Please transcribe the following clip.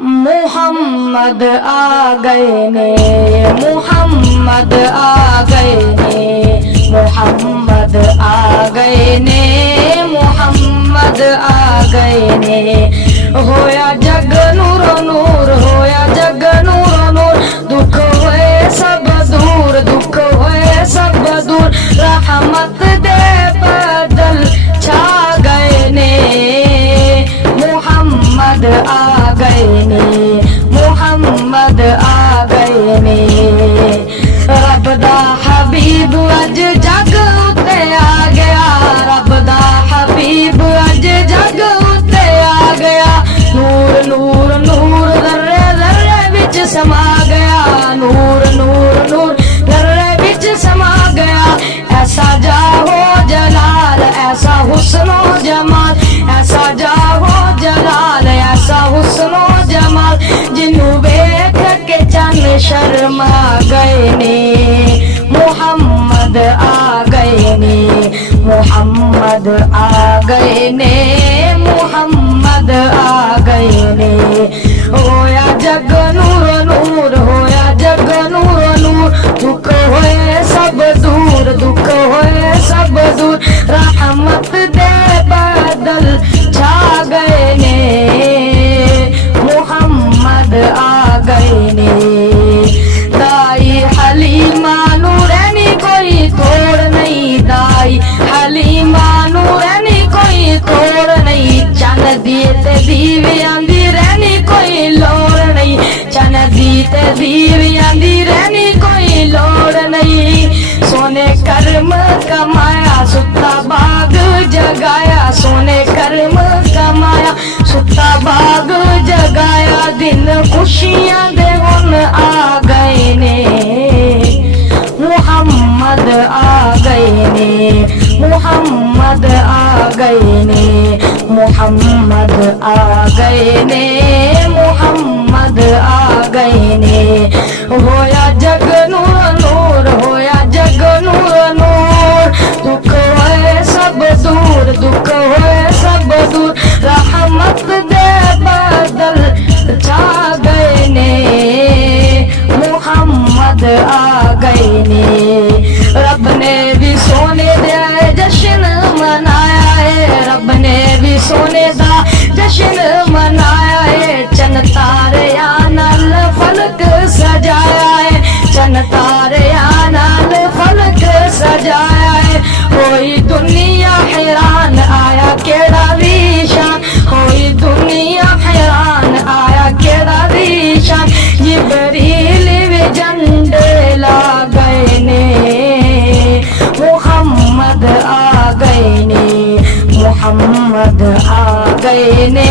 मुहम्मद आ गए ने, मुहम्मद आ गए ने, मुहम्मद आ गए ने, मुहम्मद आ गए ने। होया जग नूरो नूर, होया जग नूरो नूर, दुख होए सब दूर, दुख होए सब दूर, रहमत दे बदल छा गए ने। मुहम्मद आ गए ने, मुहम्मद आ गए ने। रब दा हबीब अज जग उत्ते आ गया, रब दा हबीब अज जग उत्ते आ गया। नूर नूर नूर दर्रे दर्रे विच समा गया, नूर नूर नूर दर्रे विच समा गया। ऐसा जाहो जलाल, ऐसा हुस्नो जमाल, ऐसा जाहो जलाल, ऐसा हुस्नो जमाल, जिन्नू वेख के चन्न शर्मा गए ने। मुहम्मद आ गए ने, मुहम्मद आ गए ने, मुहम्मद आ गए ने। होया जग नूर नूर, होया जग नूर नूर, दुख होए सब दूर, दुख होए सब दूर, रहमत दे बदल छा गए ने। मुहम्मद आ गए ने। दाई हलीमा नूरैनी कोई तोड़ नहीं, दाई हलीमा नूरैनी कोई तोड़ नहीं। चन दी ते दीवियां दी रहनी कोई लोड़ नहीं, चन दी ते दीवियां दी रहनी कोई लोड़ नहीं। सोने कर्म कमाया, सुता बाग जगाया, सोने कर्म कमाया, सुता बाग जगाया। दिन खुशियां दे हुन आ गए ने। मुहम्मद आ गए ने, मुहम्मद आ गए ने, मुहम्मद आ गए ने, मुहम्मद आ गए ने। होया जग नूर नूर, होया जग नूर नूर, दुख होए सब दूर, दुख होए सब दूर, रहमत दे बदल छा गए ने। मुहम्मद आ गए ने। रब ने भी सोने दे जश्न मनाया है, रब ने भी सोने दा जश्न मनाया है। चन तारिया नाल फलक सजाया है, चन तारिया नाल फलक सजाया है। होई दुनिया हैरान, आया केड़ा रीशान, होई दुनिया हैरान, आया केड़ा रीशान। जिब्रील भी झंडे ला गए ने। मुहम्मद आ गए ने, मुहम्मद आ गए ने,